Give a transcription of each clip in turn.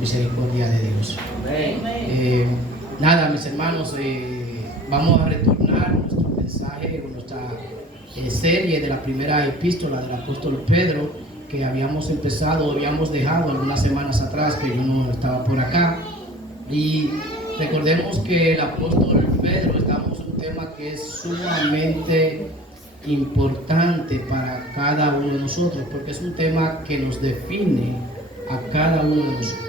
misericordia de Dios. Nada, mis hermanos, vamos a retornar nuestro mensaje, nuestra serie de la primera epístola del apóstol Pedro, que habíamos dejado algunas semanas atrás, que yo no estaba por acá. Y recordemos que el apóstol Pedro, estamos en un tema que es sumamente importante para cada uno de nosotros, porque es un tema que nos define a cada uno de nosotros.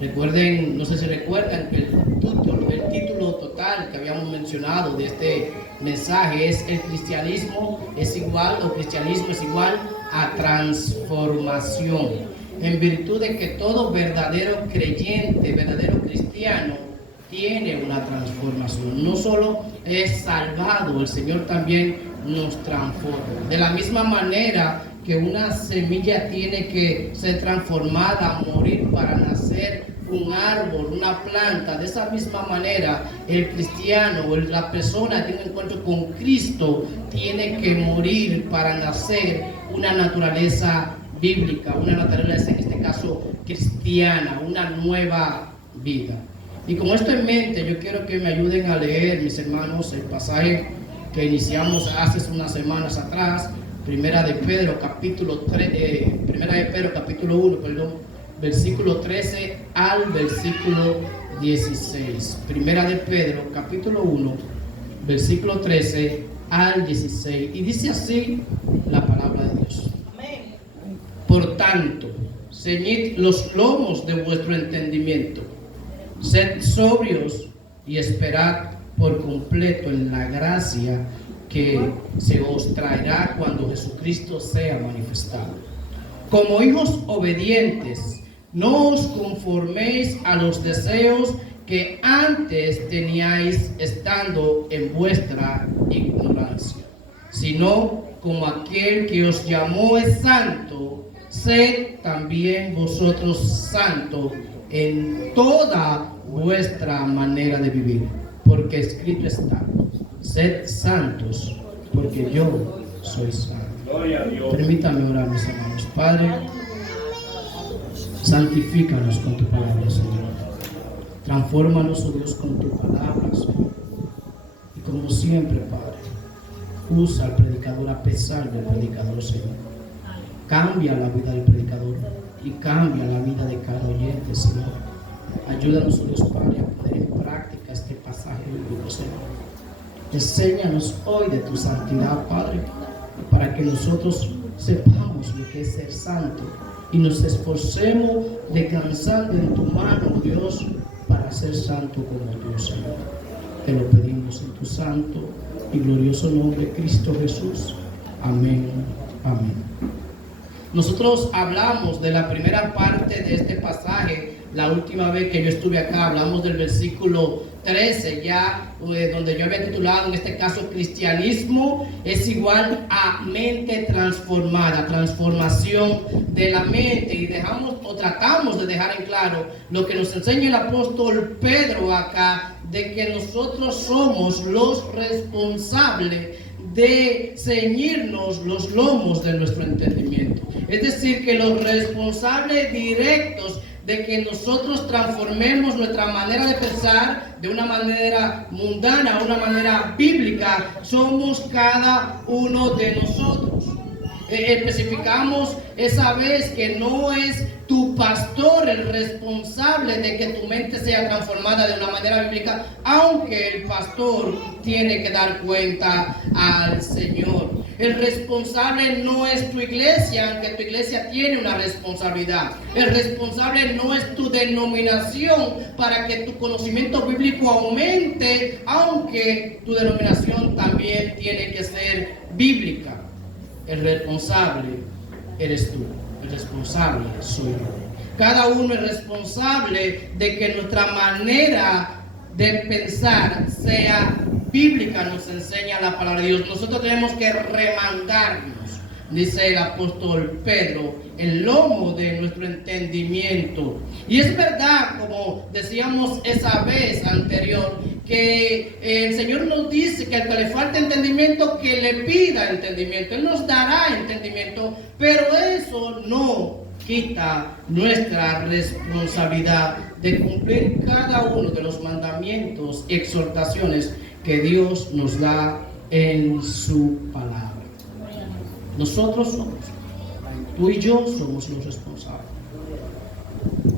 Recuerden, no sé si recuerdan que el título total que habíamos mencionado de este mensaje es el cristianismo es igual a transformación, en virtud de que todo verdadero creyente, verdadero cristiano tiene una transformación. No solo es salvado, el Señor también nos transforma. De la misma manera que una semilla tiene que ser transformada, morir para nacer un árbol, una planta, de esa misma manera el cristiano o la persona que tiene un encuentro con Cristo tiene que morir para nacer una naturaleza bíblica, una naturaleza, en este caso cristiana, una nueva vida. Y con esto en mente, yo quiero que me ayuden a leer, mis hermanos, el pasaje que iniciamos hace unas semanas atrás, Primera de Pedro capítulo 1, versículo 13 al versículo 16. Primera de Pedro capítulo 1, versículo 13 al 16. Y dice así la palabra de Dios. Amén. Por tanto, ceñid los lomos de vuestro entendimiento, sed sobrios y esperad por completo en la gracia que se os traerá cuando Jesucristo sea manifestado. Como hijos obedientes, no os conforméis a los deseos que antes teníais estando en vuestra ignorancia, sino como aquel que os llamó es santo, sed también vosotros santos en toda vuestra manera de vivir, porque escrito está: sed santos, porque yo soy santo. Permítame orar, mis hermanos. Padre, santifícanos con tu palabra, Señor. Transfórmanos, oh Dios, con tu palabra, Señor. Y como siempre, Padre, usa al predicador a pesar del predicador, Señor. Cambia la vida del predicador y cambia la vida de cada oyente, Señor. Ayúdanos, oh Dios, Padre, a poner en práctica este pasaje bíblico, Señor. Enséñanos hoy de tu santidad, Padre, para que nosotros sepamos lo que es ser santo y nos esforcemos descansando en tu mano, Dios, para ser santo como Dios, Señor. Te lo pedimos en tu santo y glorioso nombre, Cristo Jesús. Amén. Amén. Nosotros hablamos de la primera parte de este pasaje. La última vez que yo estuve acá hablamos del versículo 13, ya donde yo había titulado, en este caso, cristianismo es igual a mente transformada, transformación de la mente. Y tratamos de dejar en claro lo que nos enseña el apóstol Pedro acá, de que nosotros somos los responsables de ceñirnos los lomos de nuestro entendimiento. Es decir, que los responsables directos de que nosotros transformemos nuestra manera de pensar de una manera mundana a una manera bíblica somos cada uno de nosotros. Especificamos esa vez que no es tu pastor el responsable de que tu mente sea transformada de una manera bíblica, aunque el pastor tiene que dar cuenta al Señor. El responsable no es tu iglesia, aunque tu iglesia tiene una responsabilidad. El responsable no es tu denominación para que tu conocimiento bíblico aumente, aunque tu denominación también tiene que ser bíblica. El responsable eres tú, el responsable soy yo. Cada uno es responsable de que nuestra manera de pensar sea bíblica, nos enseña la palabra de Dios. Nosotros tenemos que remangarnos, dice el apóstol Pedro, el lomo de nuestro entendimiento. Y es verdad, como decíamos esa vez anterior, que el Señor nos dice que al que le falta entendimiento, que le pida entendimiento. Él nos dará entendimiento, pero eso no quita nuestra responsabilidad de cumplir cada uno de los mandamientos y exhortaciones que Dios nos da en su palabra. Nosotros somos, tú y yo somos los responsables.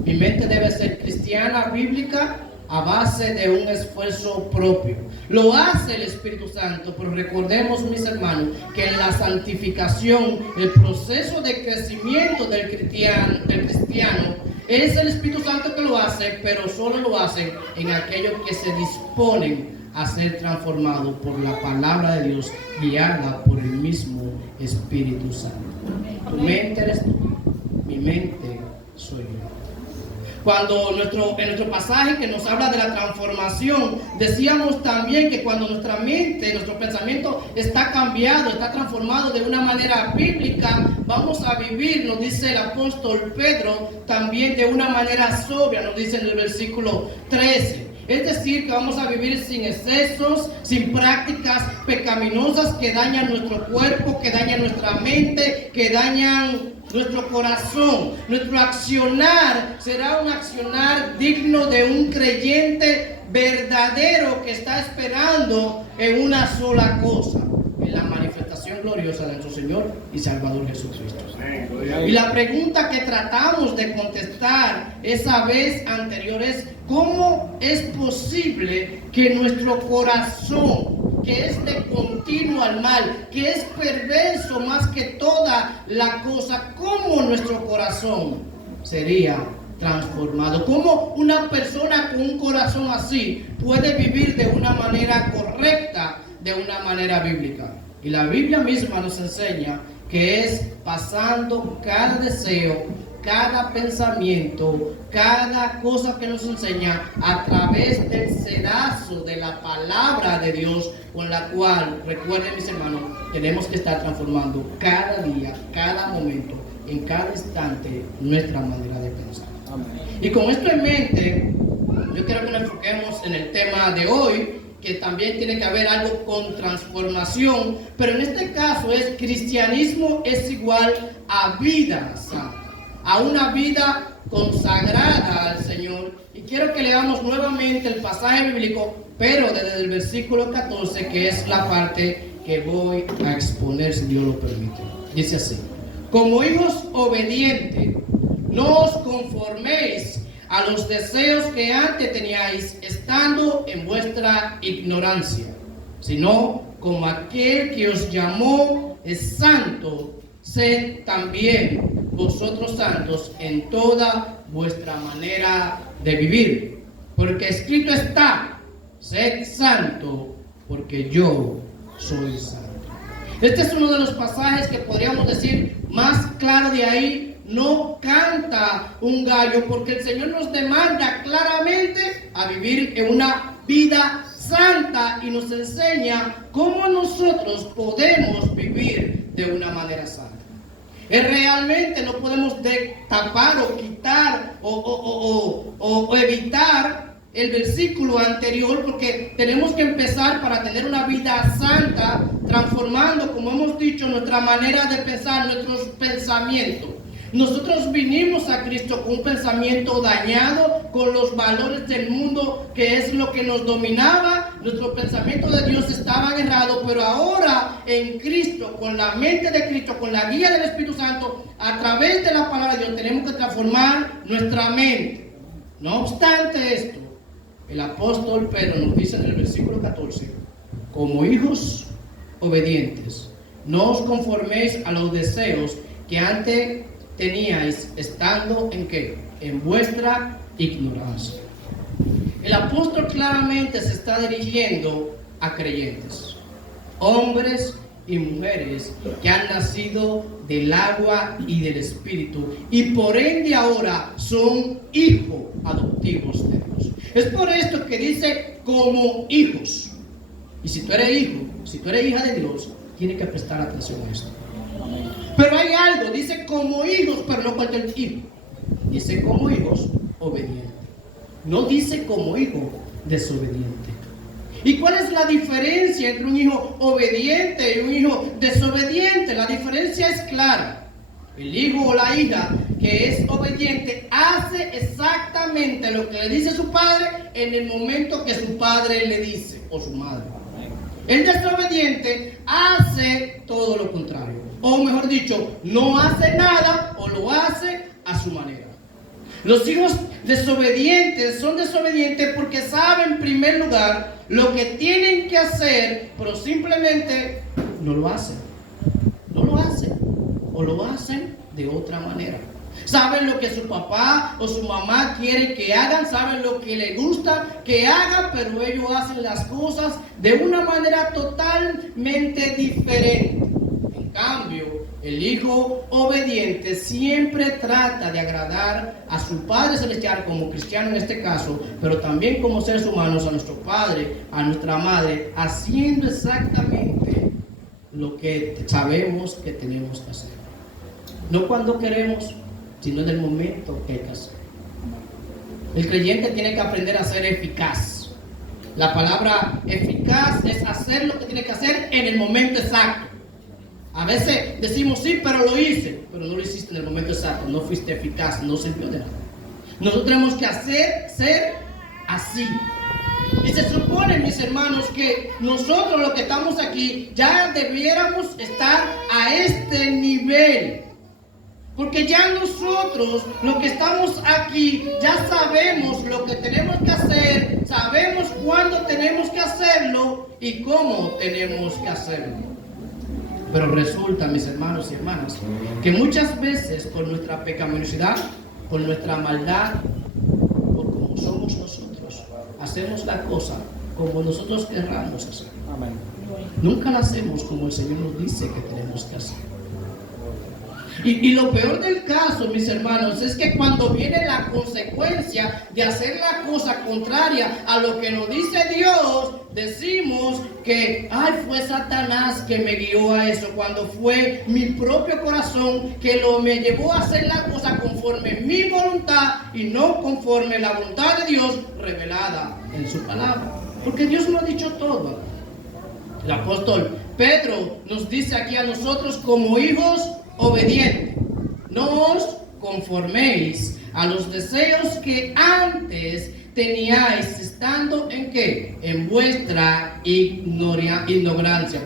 Mi mente debe ser cristiana, bíblica, a base de un esfuerzo propio. Lo hace el Espíritu Santo, pero recordemos, mis hermanos, que en la santificación, el proceso de crecimiento del cristiano, es el Espíritu Santo que lo hace, pero solo lo hacen en aquellos que se disponen a ser transformados por la palabra de Dios, guiada por el mismo Espíritu Santo. Tu mente eres tú, mi mente soy yo. Cuando en nuestro pasaje que nos habla de la transformación, decíamos también que cuando nuestra mente, nuestro pensamiento está cambiado, está transformado de una manera bíblica, vamos a vivir, nos dice el apóstol Pedro, también de una manera sobria, nos dice en el versículo 13. Es decir, que vamos a vivir sin excesos, sin prácticas pecaminosas que dañan nuestro cuerpo, que dañan nuestra mente, que dañan nuestro corazón. Nuestro accionar será un accionar digno de un creyente verdadero que está esperando en una sola cosa, en la manifestación gloriosa de nuestro Señor y Salvador Jesucristo. Y la pregunta que tratamos de contestar esa vez anterior es: ¿cómo es posible que nuestro corazón, que es de continuo al mal, que es perverso más que toda la cosa, cómo nuestro corazón sería transformado? ¿Cómo una persona con un corazón así puede vivir de una manera correcta, de una manera bíblica? Y la Biblia misma nos enseña que es pasando cada deseo, cada pensamiento, cada cosa que nos enseña a través del sedazo de la palabra de Dios, con la cual, recuerden, mis hermanos, tenemos que estar transformando cada día, cada momento, en cada instante, nuestra manera de pensar. Amén. Y con esto en mente, yo quiero que nos enfoquemos en el tema de hoy, que también tiene que haber algo con transformación, pero en este caso es: cristianismo es igual a vida santa, a una vida consagrada al Señor. Y quiero que leamos nuevamente el pasaje bíblico, pero desde el versículo 14, que es la parte que voy a exponer, si Dios lo permite. Dice así: como hijos obedientes, no os conforméis a los deseos que antes teníais, estando en vuestra ignorancia, sino como aquel que os llamó es santo, sed también vosotros santos en toda vuestra manera de vivir, porque escrito está: sed santo, porque yo soy santo. Este es uno de los pasajes que podríamos decir más claro de ahí. No canta un gallo, porque el Señor nos demanda claramente a vivir en una vida santa y nos enseña cómo nosotros podemos vivir de una manera santa. Realmente no podemos tapar o quitar o evitar el versículo anterior, porque tenemos que empezar para tener una vida santa, transformando, como hemos dicho, nuestra manera de pensar, nuestros pensamientos. Nosotros vinimos a Cristo con un pensamiento dañado, con los valores del mundo, que es lo que nos dominaba. Nuestro pensamiento de Dios estaba errado, pero ahora en Cristo, con la mente de Cristo, con la guía del Espíritu Santo, a través de la palabra de Dios, tenemos que transformar nuestra mente. No obstante esto, el apóstol Pedro nos dice en el versículo 14: como hijos obedientes, no os conforméis a los deseos que antes teníais, estando en ¿qué? En vuestra ignorancia. El apóstol claramente se está dirigiendo a creyentes, hombres y mujeres que han nacido del agua y del Espíritu, y por ende ahora son hijos adoptivos de Dios. Es por esto que dice como hijos. Y si tú eres hijo, si tú eres hija de Dios, tienes que prestar atención a esto. Pero hay algo, dice como hijos, pero no cualquier hijo. Dice como hijos obedientes. No dice como hijo desobediente. ¿Y cuál es la diferencia entre un hijo obediente y un hijo desobediente? La diferencia es clara. El hijo o la hija que es obediente hace exactamente lo que le dice su padre en el momento que su padre le dice, o su madre. El desobediente hace todo lo contrario, o mejor dicho, no hace nada o lo hace a su manera. Los hijos desobedientes son desobedientes porque saben en primer lugar lo que tienen que hacer, pero simplemente no lo hacen. No lo hacen, o lo hacen de otra manera. Saben lo que su papá o su mamá quiere que hagan, saben lo que les gusta que hagan, pero ellos hacen las cosas de una manera totalmente diferente. En cambio, el hijo obediente siempre trata de agradar a su Padre Celestial, como cristiano en este caso, pero también como seres humanos, a nuestro padre, a nuestra madre, haciendo exactamente lo que sabemos que tenemos que hacer. No cuando queremos, sino en el momento que hay que hacer. El creyente tiene que aprender a ser eficaz. La palabra eficaz es hacer lo que tiene que hacer en el momento exacto. A veces decimos sí, pero lo hice, pero no lo hiciste en el momento exacto, no fuiste eficaz, no sirvió de nada. Nosotros tenemos que ser así. Y se supone, mis hermanos, que nosotros los que estamos aquí ya debiéramos estar a este nivel. Porque ya nosotros, los que estamos aquí, ya sabemos lo que tenemos que hacer, sabemos cuándo tenemos que hacerlo y cómo tenemos que hacerlo. Pero resulta, mis hermanos y hermanas, que muchas veces por nuestra pecaminosidad, por nuestra maldad, por como somos nosotros, hacemos la cosa como nosotros querramos hacer. Amén. Nunca la hacemos como el Señor nos dice que tenemos que hacer. Y lo peor del caso, mis hermanos, es que cuando viene la consecuencia de hacer la cosa contraria a lo que nos dice Dios, decimos que, fue Satanás que me guió a eso, cuando fue mi propio corazón que me llevó a hacer la cosa conforme mi voluntad y no conforme la voluntad de Dios revelada en su palabra. Porque Dios nos ha dicho todo. El apóstol Pedro nos dice aquí a nosotros como hijos obediente, no os conforméis a los deseos que antes teníais estando en ¿qué? En vuestra ignorancia,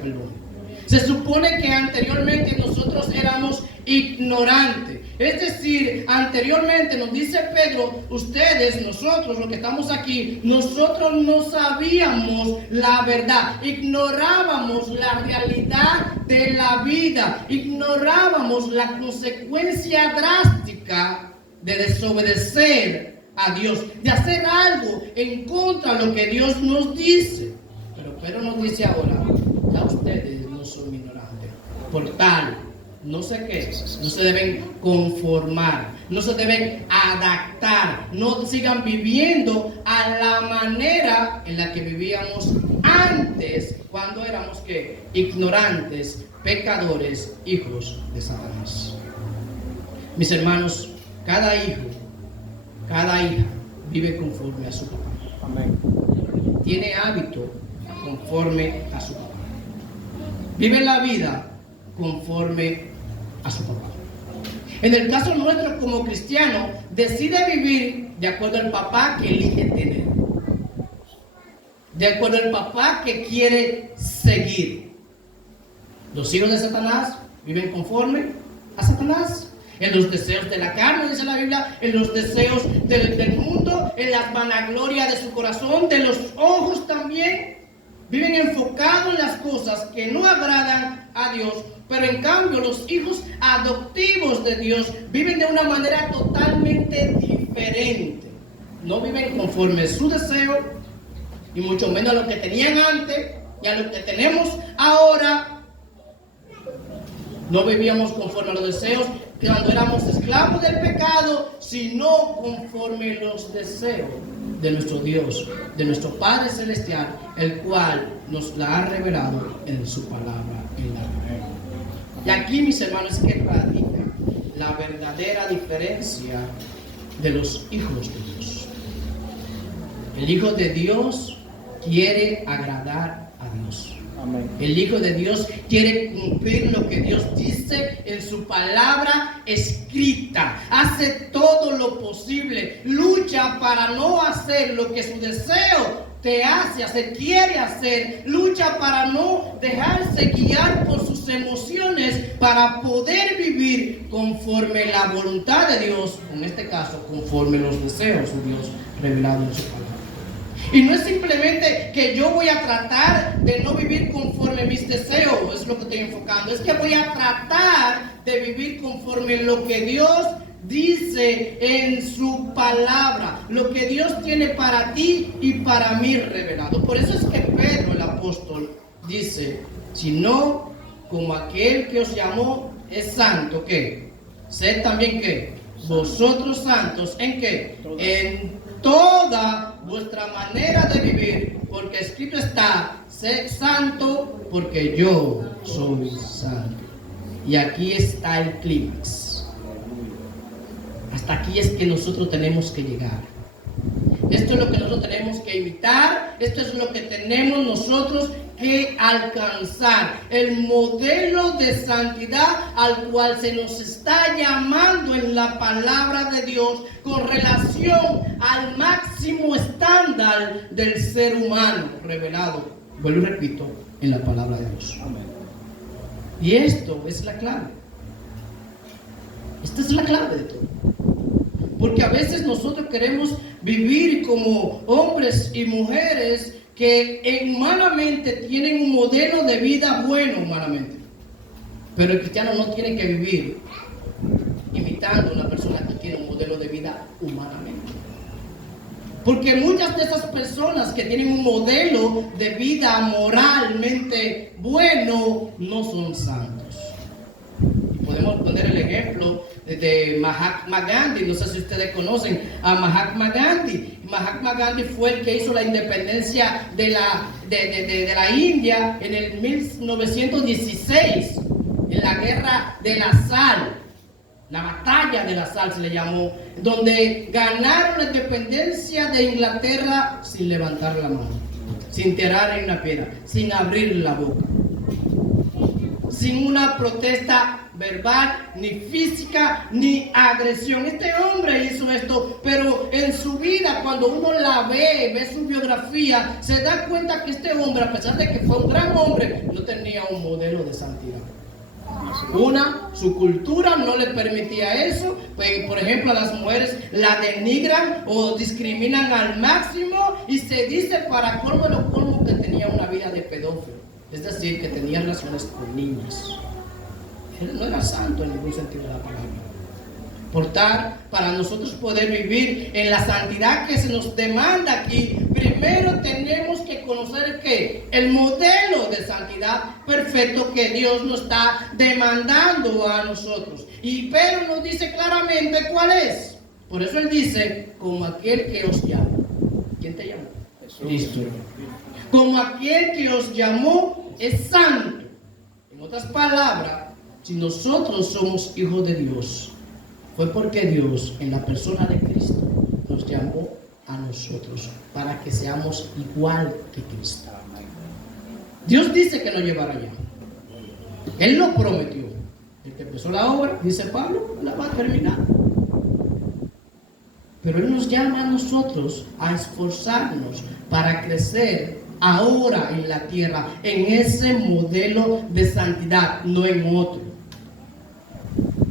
Se supone que anteriormente nosotros éramos ignorantes. Es decir, anteriormente nos dice Pedro, ustedes, nosotros, los que estamos aquí, nosotros no sabíamos la verdad, ignorábamos la realidad de la vida, ignorábamos la consecuencia drástica de desobedecer a Dios, de hacer algo en contra de lo que Dios nos dice. Pero Pedro nos dice ahora, ya ustedes no son ignorantes, por tal, no sé qué, no se deben conformar, no se deben adaptar, no sigan viviendo a la manera en la que vivíamos antes, cuando éramos ¿qué? Ignorantes, pecadores, hijos de Satanás. Mis hermanos, cada hijo, cada hija vive conforme a su papá. Amén. Tiene hábito conforme a su papá. Vive la vida conforme a su papá. En el caso nuestro como cristiano, decide vivir de acuerdo al papá que elige tener, de acuerdo al papá que quiere seguir. Los hijos de Satanás viven conforme a Satanás, en los deseos de la carne, dice la Biblia, en los deseos del mundo, en la vanagloria de su corazón, de los ojos también. Viven enfocados en las cosas que no agradan a Dios, pero en cambio los hijos adoptivos de Dios viven de una manera totalmente diferente. No viven conforme a su deseo, y mucho menos a lo que tenían antes y a lo que tenemos ahora. No vivíamos conforme a los deseos cuando éramos esclavos del pecado, sino conforme a los deseos de nuestro Dios, de nuestro Padre Celestial, el cual nos la ha revelado en su palabra, en la Biblia. Y aquí, mis hermanos, es que radica la verdadera diferencia de los hijos de Dios. El Hijo de Dios quiere agradar a Dios. Amén. El Hijo de Dios quiere cumplir lo que Dios dice en su palabra escrita. Hace todo lo posible. Lucha para no hacer lo que su deseo te hace hacer, quiere hacer. Lucha para no dejarse guiar por sus emociones, para poder vivir conforme la voluntad de Dios, en este caso conforme los deseos de Dios revelados en su palabra. Y no es simplemente que yo voy a tratar de no vivir conforme mis deseos, es lo que estoy enfocando. Es que voy a tratar de vivir conforme lo que Dios dice en su palabra, lo que Dios tiene para ti y para mí revelado. Por eso es que Pedro, el apóstol, dice: sino como aquel que os llamó es santo, ¿qué? Sed también, ¿qué? Vosotros santos, ¿en qué? En toda vuestra manera de vivir, porque escrito está: sed santo, porque yo soy santo. Y aquí está el clímax. Hasta aquí es que nosotros tenemos que llegar. Esto es lo que nosotros tenemos que imitar. Esto es lo que tenemos nosotros que alcanzar. El modelo de santidad al cual se nos está llamando en la palabra de Dios con relación al máximo estándar del ser humano revelado, vuelvo y repito, en la palabra de Dios. Y esto es la clave. Esta es la clave de todo. Porque a veces nosotros queremos vivir como hombres y mujeres que humanamente tienen un modelo de vida bueno humanamente. Pero el cristiano no tiene que vivir imitando a una persona que tiene un modelo de vida humanamente. Porque muchas de esas personas que tienen un modelo de vida moralmente bueno no son santos. Y podemos poner el ejemplo de Mahatma Gandhi. No sé si ustedes conocen a Mahatma Gandhi. Mahatma Gandhi fue el que hizo la independencia de la India en el 1916, en la guerra de la sal. La batalla de la sal se le llamó, donde ganaron la independencia de Inglaterra sin levantar la mano, sin tirar en una piedra, sin abrir la boca, sin una protesta verbal, ni física, ni agresión. Este hombre hizo esto, pero en su vida, cuando uno la ve su biografía, se da cuenta que este hombre, a pesar de que fue un gran hombre, no tenía un modelo de santidad. Su cultura no le permitía eso. Pues, por ejemplo, a las mujeres la denigran o discriminan al máximo, y se dice para colmo de lo colmo que tenía una vida de pedófilo, es decir, que tenía relaciones con niñas. Él no era santo en ningún sentido de la palabra. Para nosotros poder vivir en la santidad que se nos demanda aquí, primero tenemos que conocer que el modelo de santidad perfecto que Dios nos está demandando a nosotros. Y Pedro nos dice claramente cuál es. Por eso él dice: como aquel que os llamó. ¿Quién te llamó? Cristo. Como aquel que os llamó es santo. En otras palabras, si nosotros somos hijos de Dios, fue porque Dios, en la persona de Cristo, nos llamó a nosotros para que seamos igual que Cristo. Dios dice que nos llevará allá. Él lo prometió. El que empezó la obra, dice Pablo, la va a terminar. Pero Él nos llama a nosotros a esforzarnos para crecer ahora en la tierra, en ese modelo de santidad, no en otro.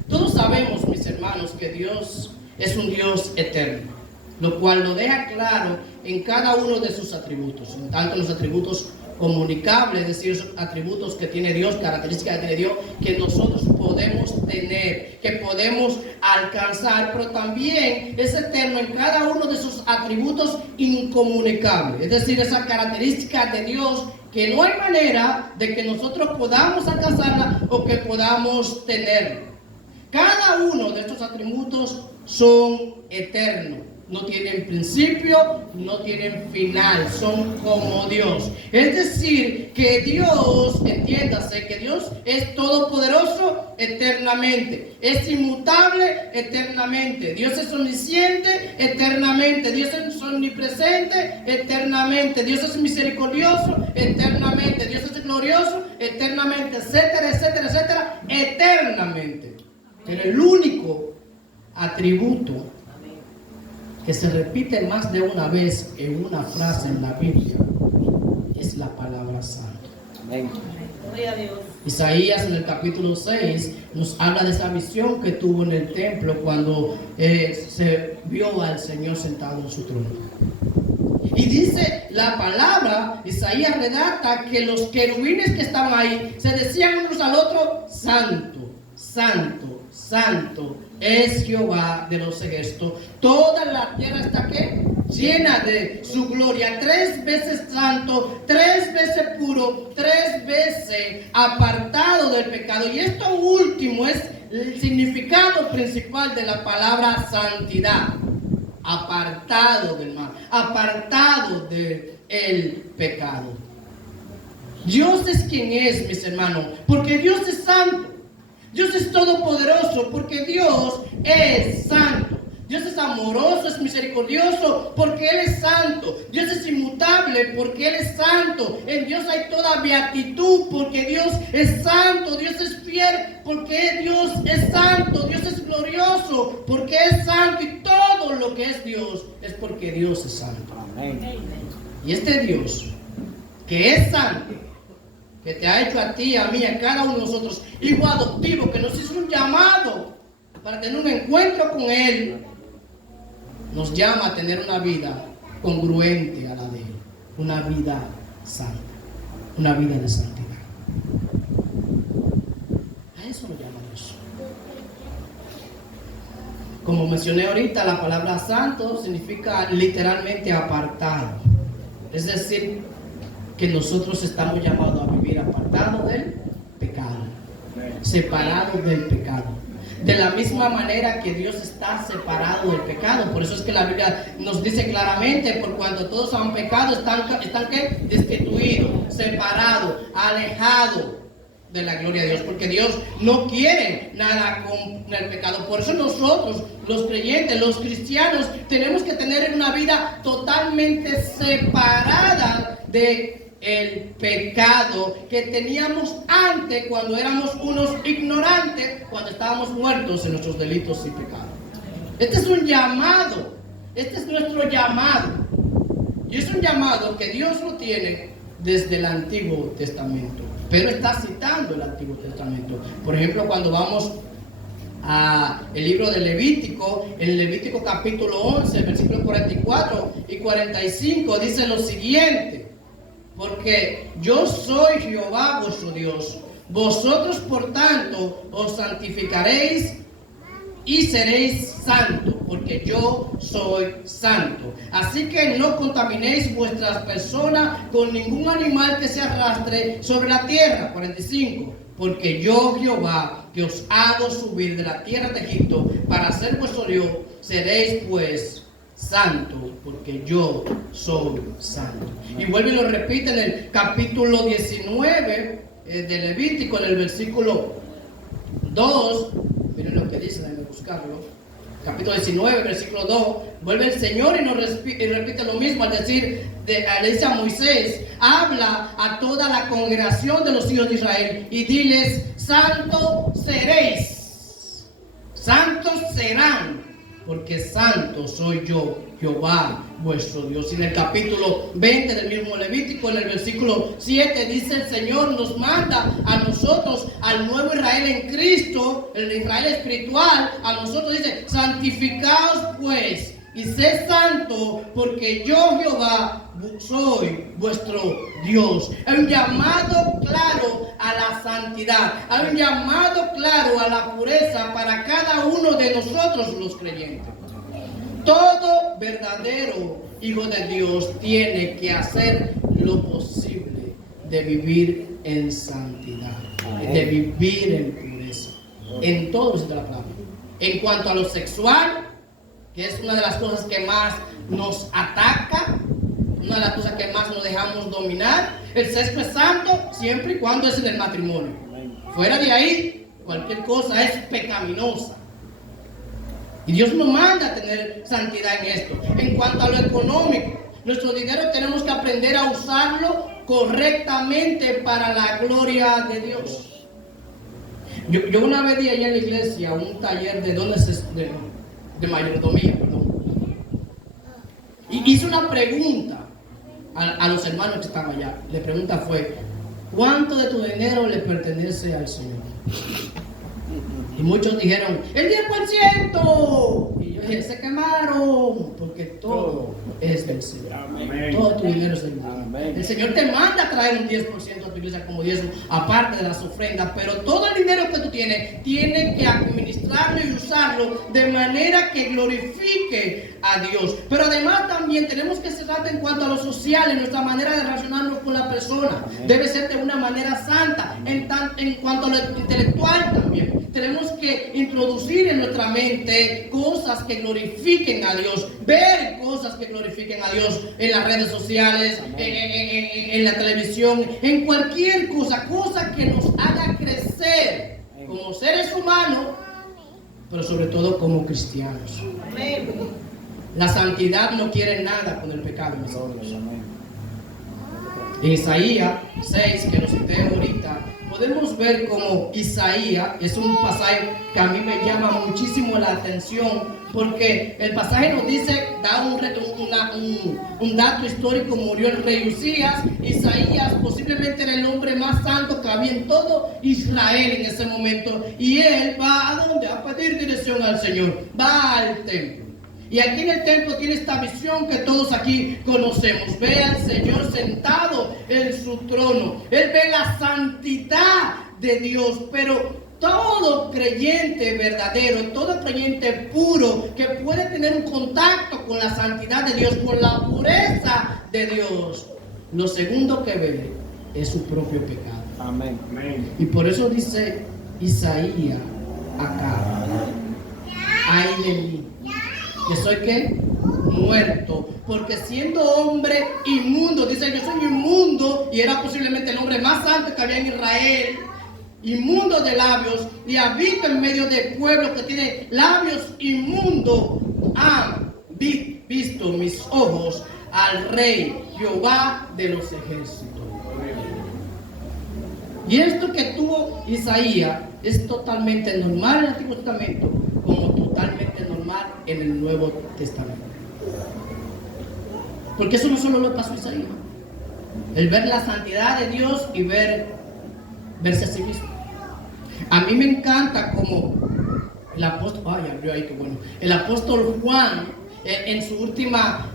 Todos sabemos, mis hermanos, que Dios es un Dios eterno, lo cual lo deja claro en cada uno de sus atributos, en tanto los atributos comunicables, es decir, esos atributos que tiene Dios, características que tiene Dios, que nosotros podemos tener, que podemos alcanzar, pero también es eterno en cada uno de sus atributos incomunicables, es decir, esas características de Dios que no hay manera de que nosotros podamos alcanzarla o que podamos tener. Cada uno de estos atributos son eternos. no tienen principio, no tienen final, son como Dios. Es decir, que Dios, entiéndase, que Dios es todopoderoso eternamente, es inmutable eternamente, Dios es omnisciente eternamente, Dios es omnipresente eternamente, Dios es misericordioso eternamente, Dios es glorioso eternamente, etcétera, etcétera, etcétera, eternamente. Pero el único atributo que se repite más de una vez en una frase en la Biblia es la palabra santo. Amén. Gloria a Dios. Isaías en el capítulo 6 nos habla de esa visión que tuvo en el templo cuando se vio al Señor sentado en su trono. Y dice la palabra, Isaías redacta que los querubines que estaban ahí se decían unos al otro: santo, santo, santo es Jehová de los ejércitos. Toda la tierra está ¿qué? Llena de su gloria. 3 veces santo, 3 veces puro, 3 veces apartado del pecado. Y esto último es el significado principal de la palabra santidad: apartado del mal, apartado del pecado. Dios es quien es, mis hermanos, porque Dios es santo. Dios es todopoderoso porque Dios es santo. Dios es amoroso, es misericordioso porque Él es santo. Dios es inmutable porque Él es santo. En Dios hay toda beatitud porque Dios es santo. Dios es fiel porque Dios es santo. Dios es glorioso porque es santo. Y todo lo que es Dios es porque Dios es santo. Amén. Y este Dios que es santo, que te ha hecho a ti, a mí, a cada uno de nosotros hijo adoptivo, que nos hizo un llamado para tener un encuentro con Él, nos llama a tener una vida congruente a la de Él, una vida santa, una vida de santidad. A eso lo llama Dios. Como mencioné ahorita, la palabra santo significa literalmente apartado, es decir, que nosotros estamos llamados a vivir apartados del pecado, separados del pecado. De la misma manera que Dios está separado del pecado. Por eso es que la Biblia nos dice claramente: por cuando todos han pecado, están ¿qué? Destituidos, separados, alejados de la gloria de Dios. Porque Dios no quiere nada con el pecado. Por eso nosotros, los creyentes, los cristianos, tenemos que tener una vida totalmente separada de el pecado que teníamos antes, cuando éramos unos ignorantes, cuando estábamos muertos en nuestros delitos y pecados. Este es un llamado, este es nuestro llamado, y es un llamado que Dios lo tiene desde el Antiguo Testamento, pero está citando el Antiguo Testamento. Por ejemplo, cuando vamos a el libro de Levítico, en Levítico capítulo 11, versículos 44 y 45, dice lo siguiente: porque yo soy Jehová vuestro Dios, vosotros por tanto os santificaréis y seréis santos, porque yo soy santo. Así que no contaminéis vuestras personas con ningún animal que se arrastre sobre la tierra. 45. Porque yo, Jehová, que os hago subir de la tierra de Egipto para ser vuestro Dios, seréis pues santo, porque yo soy santo. Y vuelve y lo repite en el capítulo 19 de Levítico, en el versículo 2. Miren lo que dice, déjenme buscarlo. Capítulo 19, versículo 2. Vuelve el Señor y repite lo mismo, al decir, le dice a Moisés: habla a toda la congregación de los hijos de Israel y diles: santo seréis, santos serán, porque santo soy yo, Jehová vuestro Dios. Y en el capítulo 20 del mismo Levítico, en el versículo 7, dice: el Señor nos manda a nosotros, al nuevo Israel en Cristo, el Israel espiritual, a nosotros dice: santificaos pues y sed santo, porque yo, Jehová, soy vuestro Dios. Hay un llamado claro a la santidad, hay un llamado claro a la pureza para cada uno de nosotros los creyentes. Todo verdadero hijo de Dios tiene que hacer lo posible de vivir en santidad, de vivir en pureza, en todo sentido de la palabra. En cuanto a lo sexual, que es una de las cosas que más nos ataca, una de las cosas que más nos dejamos dominar. El sexo es santo siempre y cuando es en el matrimonio. Fuera de ahí, cualquier cosa es pecaminosa. Y Dios nos manda a tener santidad en esto. En cuanto a lo económico, nuestro dinero tenemos que aprender a usarlo correctamente para la gloria de Dios. Yo una vez di allá en la iglesia un taller de mayordomía, y hice una pregunta a los hermanos que estaban allá. La pregunta fue: ¿cuánto de tu dinero le pertenece al Señor? Y muchos dijeron, el 10%. Y yo dije, se quemaron, porque todo es del Señor. Amén. Todo tu dinero es del Señor. El Señor te manda a traer un 10% a tu iglesia como diezmo, aparte de las ofrendas, pero todo el dinero que tú tienes que administrarlo y usarlo de manera que glorifique a Dios. Pero además también tenemos que ser santos en cuanto a lo social, en nuestra manera de relacionarnos con la persona. Debe ser de una manera santa. En cuanto a lo intelectual también, tenemos que introducir en nuestra mente cosas que glorifiquen a Dios, ver cosas que glorifiquen a Dios en las redes sociales, en la televisión, en cualquier cosa que nos haga crecer como seres humanos, pero sobre todo como cristianos. La santidad no quiere nada con el pecado. En Isaías 6, que lo cité ahorita, podemos ver como Isaías es un pasaje que a mí me llama muchísimo la atención, porque el pasaje nos dice, da un dato histórico: murió el rey Usías. Isaías posiblemente era el hombre más santo que había en todo Israel en ese momento, y él va a ¿dónde? A pedir dirección al Señor, va al templo. Y aquí en el templo tiene esta visión que todos aquí conocemos. Ve al Señor sentado en su trono. Él ve la santidad de Dios, pero todo creyente verdadero, todo creyente puro que puede tener un contacto con la santidad de Dios, con la pureza de Dios, lo segundo que ve es su propio pecado. Amén. Y por eso dice Isaías acá: ay de mí, que soy ¿qué? Muerto, porque siendo hombre inmundo, dice, yo soy inmundo, y era posiblemente el hombre más santo que había en Israel, inmundo de labios, y habito en medio de pueblo que tiene labios inmundos, han visto mis ojos al Rey Jehová de los ejércitos. Y esto que tuvo Isaías es totalmente normal en el Antiguo Testamento, como totalmente normal en el Nuevo Testamento. Porque eso no solo le pasó a Isaías, el ver la santidad de Dios y verse a sí mismo. A mí me encanta como el apóstol, el apóstol Juan en su última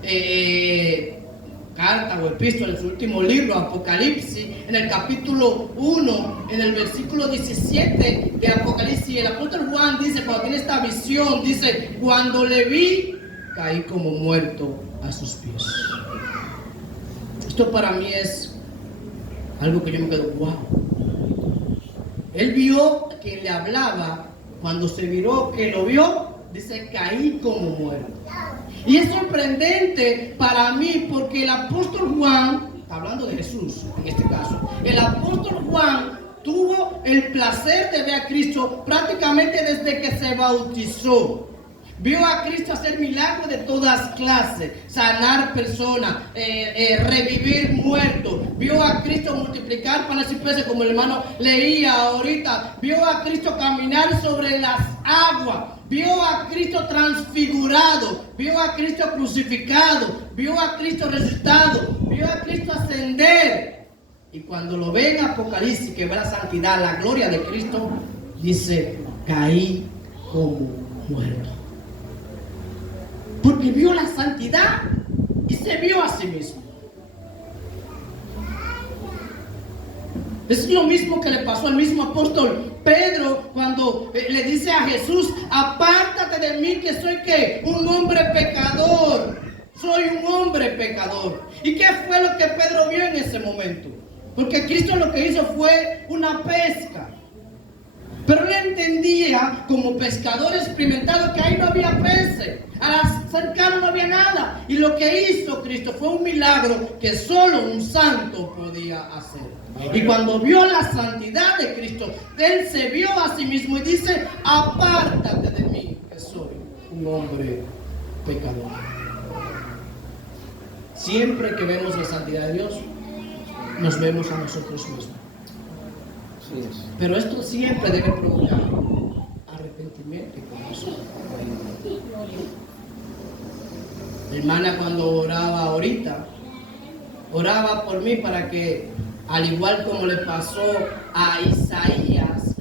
carta o epístola, en su último libro, Apocalipsis, en el capítulo 1, en el versículo 17 de Apocalipsis, el apóstol Juan dice, cuando tiene esta visión, dice: cuando le vi, caí como muerto a sus pies. Esto para mí es algo que yo me quedo, wow. Él vio a quien le hablaba, cuando se miró que lo vio, dice: caí como muerto. Y es sorprendente para mí, porque el apóstol Juan, hablando de Jesús en este caso, el apóstol Juan tuvo el placer de ver a Cristo prácticamente desde que se bautizó. Vio a Cristo hacer milagros de todas clases, sanar personas, revivir muertos. Vio a Cristo multiplicar panes y peces, como el hermano leía ahorita. Vio a Cristo caminar sobre las aguas. Vio a Cristo transfigurado. Vio a Cristo crucificado. Vio a Cristo resucitado. Vio a Cristo ascender. Y cuando lo ve en Apocalipsis, que ve la santidad, la gloria de Cristo, dice: caí como muerto. Porque vio la santidad y se vio a sí mismo. Es lo mismo que le pasó al mismo apóstol Pedro cuando le dice a Jesús: apártate de mí, que soy ¿qué? Un hombre pecador. Soy un hombre pecador. ¿Y qué fue lo que Pedro vio en ese momento? Porque Cristo lo que hizo fue una pesca. Pero él entendía, como pescador experimentado, que ahí no había peces, al cercano no había nada. Y lo que hizo Cristo fue un milagro que solo un santo podía hacer. Y cuando vio la santidad de Cristo, él se vio a sí mismo y dice: apártate de mí, que soy un hombre pecador. Siempre que vemos la santidad de Dios, nos vemos a nosotros mismos. Pero esto siempre debe provocar arrepentimiento y conversión. Mi hermana, cuando oraba ahorita, oraba por mí para que, al igual como le pasó a Isaías,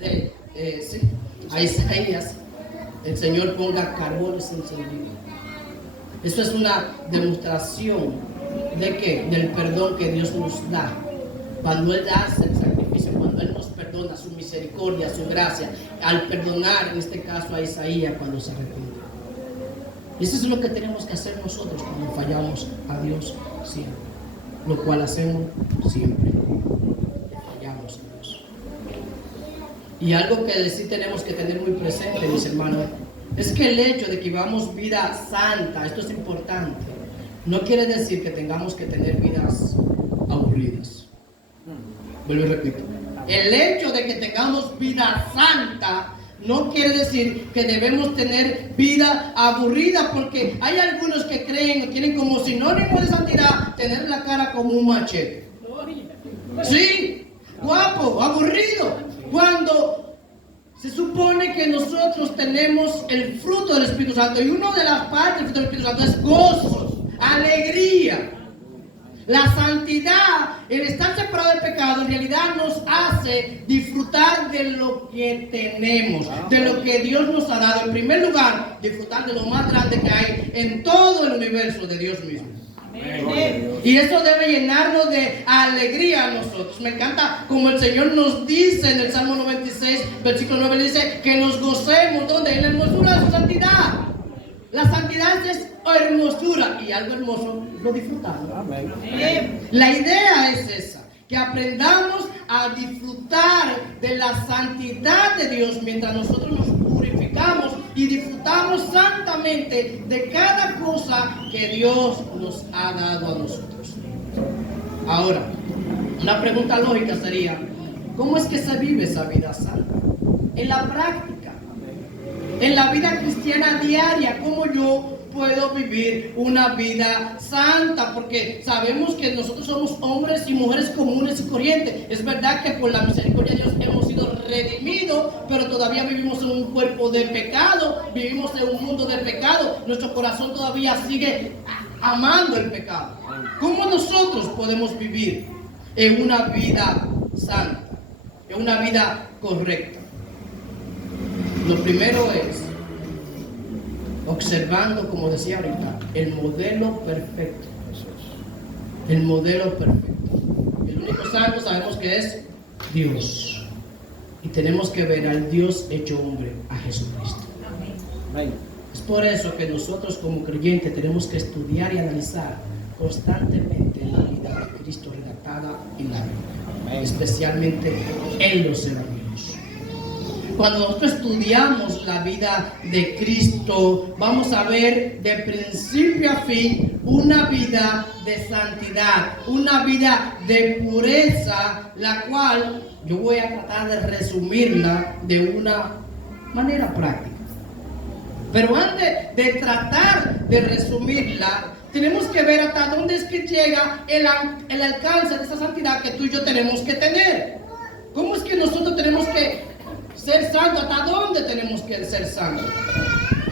el Señor ponga carbones encendidos. Eso es una demostración de que, del perdón que Dios nos da. Cuando Él hace el sacrificio, cuando Él nos perdona, su misericordia, su gracia, al perdonar, en este caso a Isaías, cuando se arrepiente. Eso es lo que tenemos que hacer nosotros cuando fallamos a Dios siempre. Lo cual hacemos siempre. Fallamos a Dios. Y algo que sí tenemos que tener muy presente, mis hermanos, es que el hecho de que vivamos vida santa, esto es importante, no quiere decir que tengamos que tener vidas aburridas. Vuelvo y repito. El hecho de que tengamos vida santa no quiere decir que debemos tener vida aburrida, porque hay algunos que creen o tienen como sinónimo de santidad tener la cara como un machete. Sí, guapo, aburrido. Cuando se supone que nosotros tenemos el fruto del Espíritu Santo, y una de las partes del fruto del Espíritu Santo es gozo, alegría. La santidad, el estar separado del pecado, en realidad nos hace disfrutar de lo que tenemos, de lo que Dios nos ha dado. En primer lugar, disfrutar de lo más grande que hay en todo el universo, de Dios mismo. Amén. Y eso debe llenarnos de alegría a nosotros. Me encanta como el Señor nos dice en el Salmo 96, versículo 9, dice que nos gocemos, ¿dónde? En la hermosura de su santidad. La santidad es hermosura, y algo hermoso lo disfrutamos. Amén. La idea es esa, que aprendamos a disfrutar de la santidad de Dios mientras nosotros nos purificamos y disfrutamos santamente de cada cosa que Dios nos ha dado a nosotros. Ahora, una pregunta lógica sería: ¿cómo es que se vive esa vida santa? En la práctica. En la vida cristiana diaria, ¿cómo yo puedo vivir una vida santa? Porque sabemos que nosotros somos hombres y mujeres comunes y corrientes. Es verdad que por la misericordia de Dios hemos sido redimidos, pero todavía vivimos en un cuerpo de pecado, vivimos en un mundo de pecado. Nuestro corazón todavía sigue amando el pecado. ¿Cómo nosotros podemos vivir en una vida santa, en una vida correcta? Lo primero es observando, como decía ahorita, el modelo perfecto. El modelo perfecto. El único santo sabemos que es Dios. Y tenemos que ver al Dios hecho hombre, a Jesucristo. Amén. Es por eso que nosotros como creyentes tenemos que estudiar y analizar constantemente la vida de Cristo redactada en la Biblia, especialmente en los evangelios. Cuando nosotros estudiamos la vida de Cristo, vamos a ver de principio a fin una vida de santidad, una vida de pureza, la cual yo voy a tratar de resumirla de una manera práctica. Pero antes de tratar de resumirla, tenemos que ver hasta dónde es que llega el alcance de esa santidad que tú y yo tenemos que tener. ¿Cómo es que nosotros tenemos que ser santos? ¿Hasta dónde tenemos que ser santos?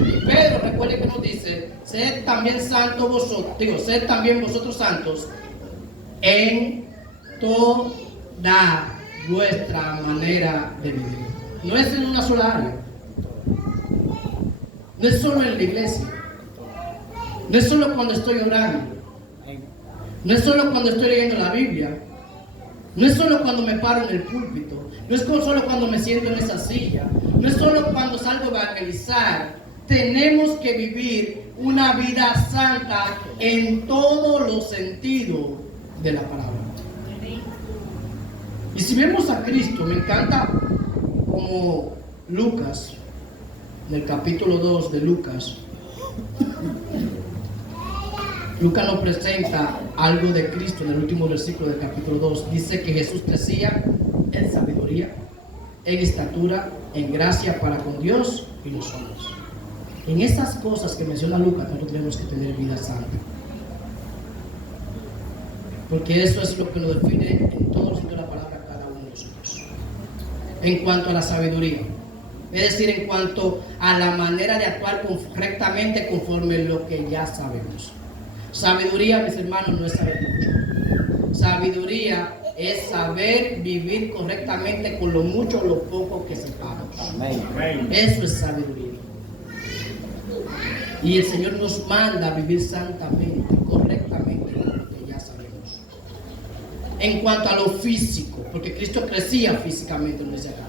Y Pedro, recuerde que nos dice: sed también santos vosotros, sed también vosotros santos en toda vuestra manera de vivir. No es en una sola área. No es solo en la iglesia. No es solo cuando estoy orando. No es solo cuando estoy leyendo la Biblia. No es solo cuando me paro en el púlpito. No es solo cuando me siento en esa silla. No es solo cuando salgo a evangelizar. Tenemos que vivir una vida santa en todos los sentidos de la palabra. Y si vemos a Cristo, me encanta como Lucas, en el capítulo 2 de Lucas, Lucas nos presenta algo de Cristo en el último versículo del capítulo 2. Dice que Jesús crecía en sabiduría, en estatura, en gracia para con Dios y los hombres. En esas cosas que menciona Lucas, nosotros tenemos que tener vida santa. Porque eso es lo que nos define en todo el sentido de la palabra cada uno de nosotros. En cuanto a la sabiduría, es decir, en cuanto a la manera de actuar correctamente conforme lo que ya sabemos. Sabiduría, mis hermanos, no es saber mucho. Sabiduría es saber vivir correctamente con lo mucho o lo poco que sepamos. Amén. Eso es sabiduría. Y el Señor nos manda a vivir santamente, correctamente, con lo que ya sabemos. En cuanto a lo físico, porque Cristo crecía físicamente, no es acá.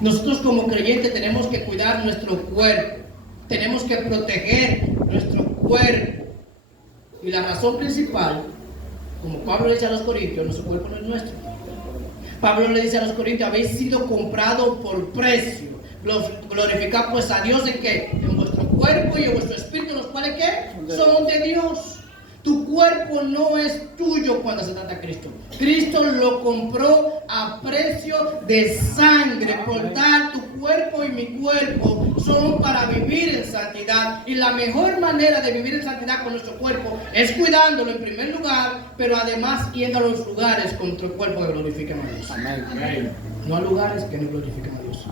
Nosotros como creyentes tenemos que cuidar nuestro cuerpo, tenemos que proteger nuestro cuerpo. Y la razón principal, como Pablo le dice a los corintios, nuestro cuerpo no es nuestro. Pablo le dice a los corintios, habéis sido comprados por precio. Glorificad pues a Dios en qué? En vuestro cuerpo y en vuestro espíritu, los cuales ¿qué? Son de Dios. Tu cuerpo no es tuyo cuando se trata de Cristo. Cristo lo compró a precio de sangre. Por tal, tu cuerpo y mi cuerpo son para vivir en santidad. Y la mejor manera de vivir en santidad con nuestro cuerpo es cuidándolo en primer lugar, pero además yendo a los lugares con nuestro cuerpo que glorifiquen a Dios. Amén. No a lugares que no glorifiquen a Dios.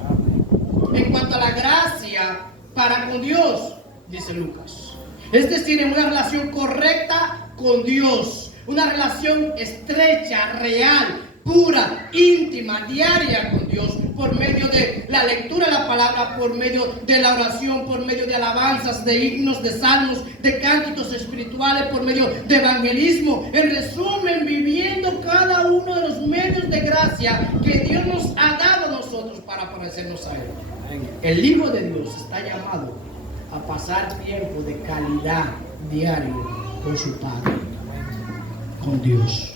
En cuanto a la gracia para con Dios, dice Lucas. Es decir, en una relación correcta con Dios, una relación estrecha, real, pura, íntima, diaria con Dios, por medio de la lectura de la palabra, por medio de la oración, por medio de alabanzas, de himnos, de salmos, de cánticos espirituales, por medio de evangelismo. En resumen, viviendo cada uno de los medios de gracia que Dios nos ha dado a nosotros para parecernos a Él. El Hijo de Dios está llamado a pasar tiempo de calidad diario con su Padre, con Dios.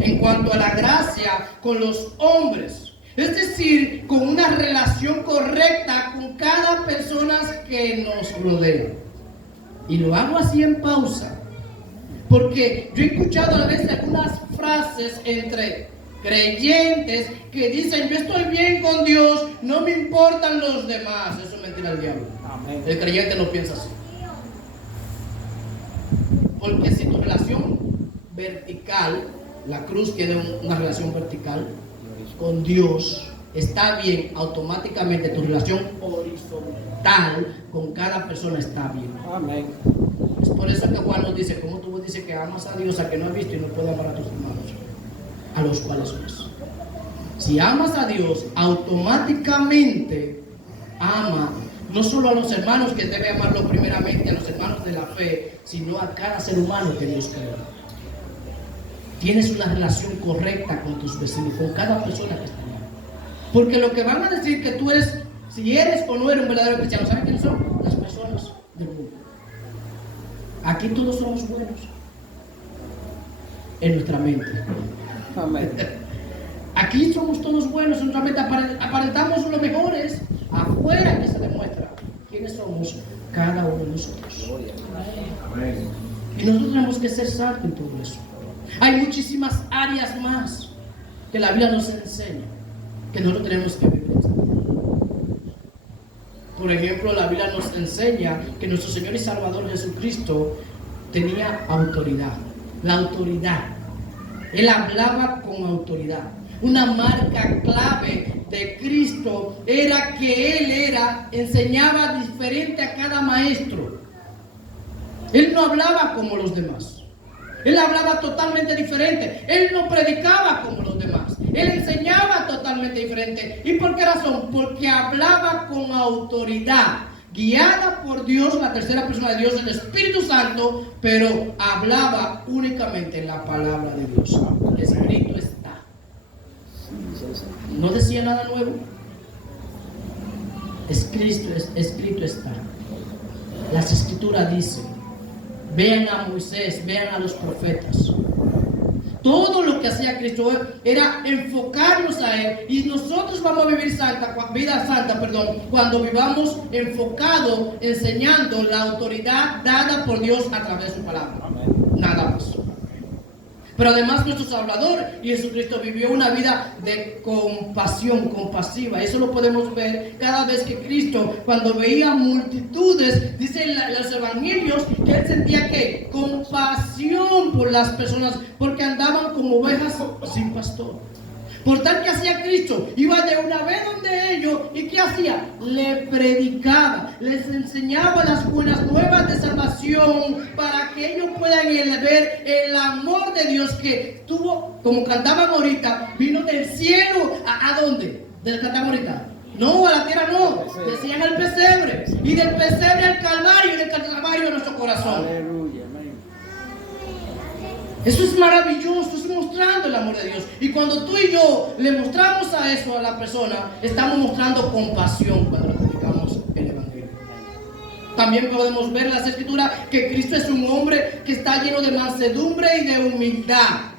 En cuanto a la gracia con los hombres, es decir, con una relación correcta con cada persona que nos rodea. Y lo hago así en pausa, porque yo he escuchado a veces algunas frases entre creyentes que dicen: yo estoy bien con Dios, no me importan los demás. Eso es mentira del diablo. Amén. El creyente no piensa así. Porque si tu relación vertical, la cruz tiene una relación vertical con Dios, está bien, automáticamente tu relación horizontal con cada persona está bien. Amén. Es por eso que Juan nos dice: ¿cómo tú dices que amas a Dios a que no has visto y no puedes amar a tus hermanos, a los cuales ves? Si amas a Dios, automáticamente ama no solo a los hermanos, que debe amarlo primeramente, a los hermanos de la fe, sino a cada ser humano que Dios creó. Tienes una relación correcta con tus vecinos, con cada persona que está allá. Porque lo que van a decir que tú eres, si eres o no eres un verdadero cristiano, ¿saben quiénes son? Las personas del mundo. Aquí todos somos buenos en nuestra mente. Amén. Aquí somos todos buenos en nuestra mente, aparentamos los mejores. Afuera que se demuestra quiénes somos cada uno de nosotros. Amén. Y nosotros tenemos que ser santos en todo eso. Hay muchísimas áreas más que la Biblia nos enseña que nosotros tenemos que vivir en santidad. Por ejemplo, la Biblia nos enseña que nuestro Señor y Salvador Jesucristo tenía autoridad. La autoridad. Él hablaba con autoridad. Una marca clave de Cristo era que Él enseñaba diferente a cada maestro. Él no hablaba como los demás. Él hablaba totalmente diferente. Él no predicaba como los demás. Él enseñaba totalmente diferente. ¿Y por qué razón? Porque hablaba con autoridad, guiada por Dios, la tercera persona de Dios, el Espíritu Santo, pero hablaba únicamente en la palabra de Dios. Escrito está. No decía nada nuevo. Escrito está. Las Escrituras dicen: vean a Moisés, vean a los profetas. Todo lo que hacía Cristo era enfocarnos a Él. Y nosotros vamos a vivir vida santa, cuando vivamos enfocados, enseñando la autoridad dada por Dios a través de su palabra. Nada más. Pero además nuestro Salvador y Jesucristo vivió una vida de compasión, compasiva. Eso lo podemos ver cada vez que Cristo, cuando veía multitudes, dice en los evangelios que Él sentía que compasión por las personas, porque andaban como ovejas sin pastor. Por tal que hacía Cristo, iba de una vez donde ellos, ¿y qué hacía? Le predicaba, les enseñaba las buenas nuevas de salvación, para que ellos puedan ver el amor de Dios que tuvo, como cantaban ahorita, vino del cielo, ¿a dónde? ¿Del cantaban ahorita? No, a la tierra no, decían al pesebre, y del pesebre al Calvario, y del Calvario a nuestro corazón. Aleluya, amén. Eso es maravilloso, es mostrando el amor de Dios. Y cuando tú y yo le mostramos a eso a la persona, estamos mostrando compasión cuando le predicamos el Evangelio. También podemos ver en las Escrituras que Cristo es un hombre que está lleno de mansedumbre y de humildad,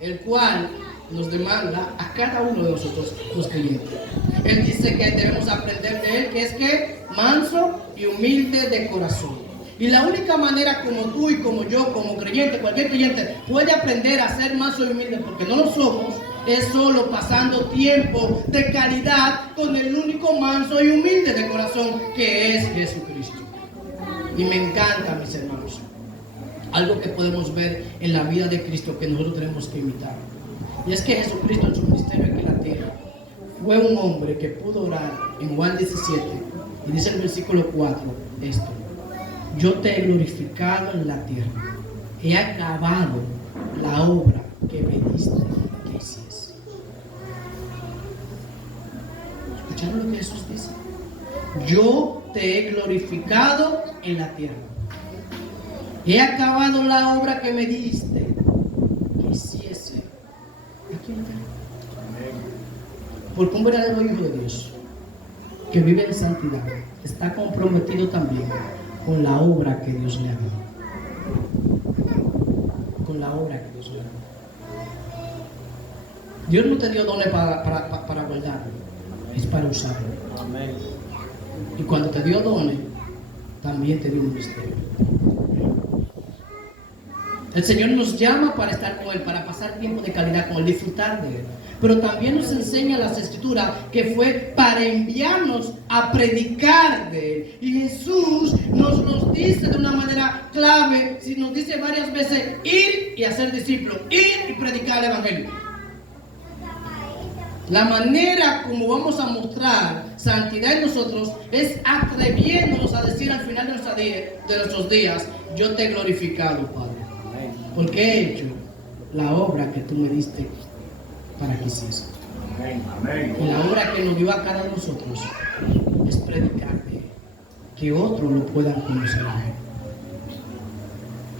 el cual nos demanda a cada uno de nosotros, los creyentes. Él dice que debemos aprender de Él, que es que manso y humilde de corazón. Y la única manera como tú y como yo, como creyente, cualquier creyente, puede aprender a ser manso y humilde, porque no lo somos, es solo pasando tiempo de calidad con el único manso y humilde de corazón, que es Jesucristo. Y me encanta, mis hermanos, algo que podemos ver en la vida de Cristo que nosotros tenemos que imitar. Y es que Jesucristo en su ministerio aquí en la tierra fue un hombre que pudo orar en Juan 17, y dice el versículo 4 esto: yo te he glorificado en la tierra, he acabado la obra que me diste que hiciese. ¿Escucharon lo que Jesús dice? Yo te he glorificado en la tierra, he acabado la obra que me diste que hiciese aquí en la tierra. Porque un verdadero hijo de Dios que vive en santidad está comprometido también con la obra que Dios le ha dado. Con la obra que Dios le ha dado. Dios no te dio dones para guardarlo, es para usarlo. Amén. Y cuando te dio dones, también te dio un misterio. El Señor nos llama para estar con Él, para pasar tiempo de calidad con Él, disfrutar de Él. Pero también nos enseña las Escrituras que fue para enviarnos a predicar de Él. Y Jesús nos dice de una manera clave, si nos dice varias veces, ir y hacer discípulos, ir y predicar el Evangelio. La manera como vamos a mostrar santidad en nosotros es atreviéndonos a decir al final de nuestros días: yo te he glorificado, Padre, porque he hecho la obra que tú me diste para que hiciese. Y la obra que nos dio a cada uno de nosotros es predicar de Él, que otros lo puedan conocer a Él.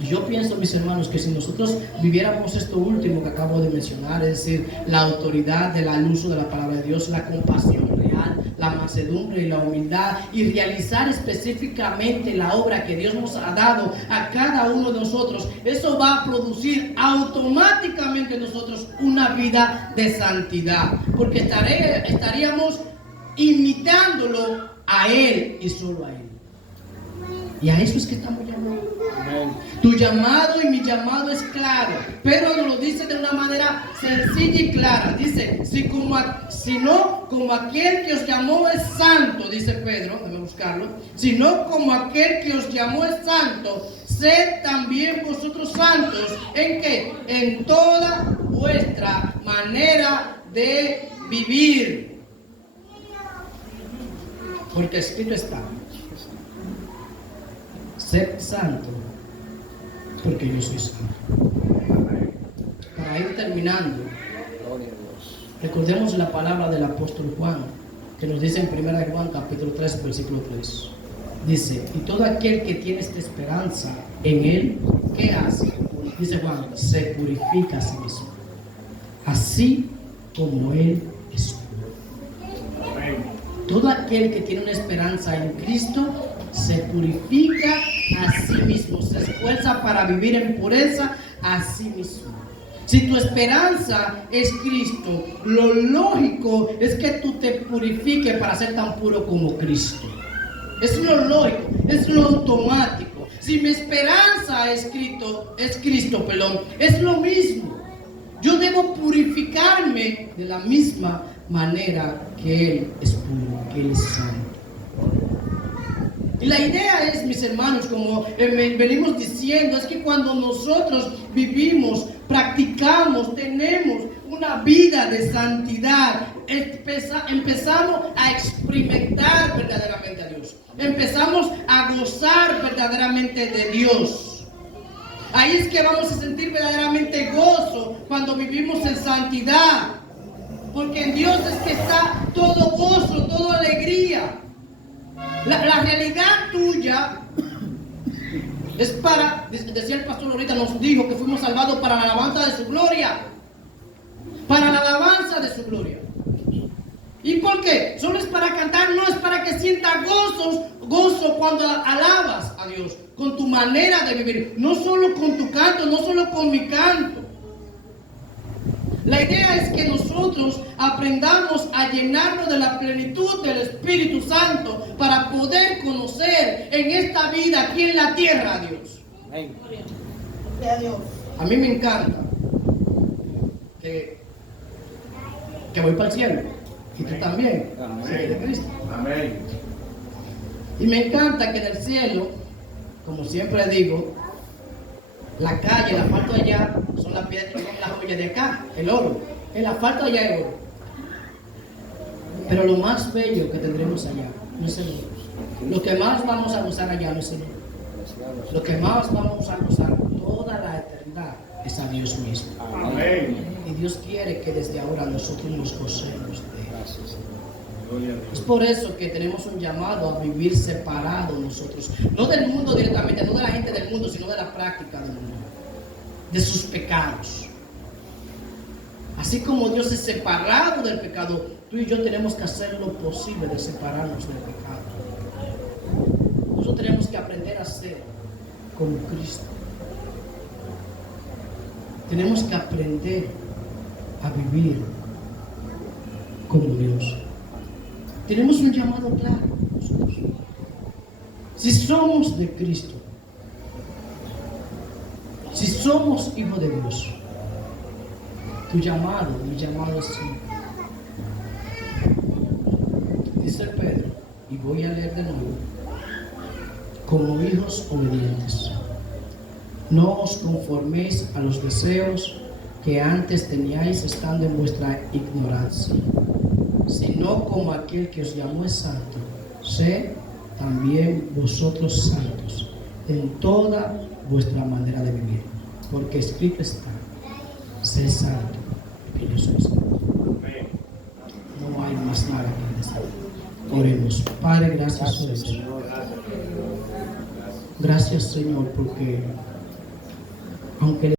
Y yo pienso, mis hermanos, que si nosotros viviéramos esto último que acabo de mencionar, es decir, la autoridad del uso de la palabra de Dios, la compasión real, la mansedumbre y la humildad, y realizar específicamente la obra que Dios nos ha dado a cada uno de nosotros, eso va a producir automáticamente en nosotros una vida de santidad, porque estaríamos imitándolo a Él y solo a Él. Y a eso es que estamos llamados. Tu llamado y mi llamado es claro. Pedro nos lo dice de una manera sencilla y clara. Dice, si no como aquel que os llamó es santo, dice Pedro, déjame buscarlo. Si no como aquel que os llamó es santo, sed también vosotros santos. ¿En qué? En toda vuestra manera de vivir. Porque escrito está: sed santo, porque yo soy santo. Para ir terminando, recordemos la palabra del apóstol Juan, que nos dice en 1 Juan capítulo 3, versículo 3. Dice, y todo aquel que tiene esta esperanza en Él, ¿qué hace? Dice Juan, se purifica a sí mismo, así como Él es puro. Todo aquel que tiene una esperanza en Cristo se purifica a sí mismo, se esfuerza para vivir en pureza a sí mismo. Si tu esperanza es Cristo, lo lógico es que tú te purifiques para ser tan puro como Cristo. Es lo lógico, es lo automático. Si mi esperanza es Cristo, es lo mismo. Yo debo purificarme de la misma manera que Él es puro, que Él es santo. Y la idea es, mis hermanos, como venimos diciendo, es que cuando nosotros vivimos, practicamos, tenemos una vida de santidad, empezamos a experimentar verdaderamente a Dios. Empezamos a gozar verdaderamente de Dios. Ahí es que vamos a sentir verdaderamente gozo cuando vivimos en santidad. Porque en Dios es que está todo gozo, toda alegría. La realidad tuya es para, decía el pastor ahorita, nos dijo que fuimos salvados para la alabanza de su gloria. Para la alabanza de su gloria. ¿Y por qué? Solo es para cantar, no es para que sientas gozo cuando alabas a Dios, con tu manera de vivir, no solo con tu canto, no solo con mi canto. La idea es que nosotros aprendamos a llenarnos de la plenitud del Espíritu Santo para poder conocer en esta vida aquí en la tierra a Dios. Amén. A mí me encanta que voy para el cielo. Y tú también. Amén. De Cristo. Amén. Y me encanta que en el cielo, como siempre digo, la calle, el asfalto allá son las joyas de acá, el oro. El asfalto allá es oro. Pero lo más bello que tendremos allá no es el oro. Lo que más vamos a gozar allá no es el oro. Lo que más vamos a gozar toda la eternidad es a Dios mismo. Amén. Y Dios quiere que desde ahora nosotros nos gocemos de Él. Es por eso que tenemos un llamado a vivir separados nosotros, no del mundo directamente, no de la gente del mundo, sino de la práctica del mundo, de sus pecados. Así como Dios es separado del pecado, tú y yo tenemos que hacer lo posible de separarnos del pecado. Nosotros tenemos que aprender a ser como Cristo. Tenemos que aprender a vivir como Dios. Tenemos un llamado claro nosotros. Si somos de Cristo, si somos hijos de Dios, mi llamado es simple. Dice Pedro, y voy a leer de nuevo, como hijos obedientes, no os conforméis a los deseos que antes teníais estando en vuestra ignorancia, sino como aquel que os llamó es santo, sed también vosotros santos en toda vuestra manera de vivir, porque escrito está, sé santo, porque yo soy santo. No hay más nada que decir. Oremos. Padre, gracias por eso. Gracias, Señor, porque aunque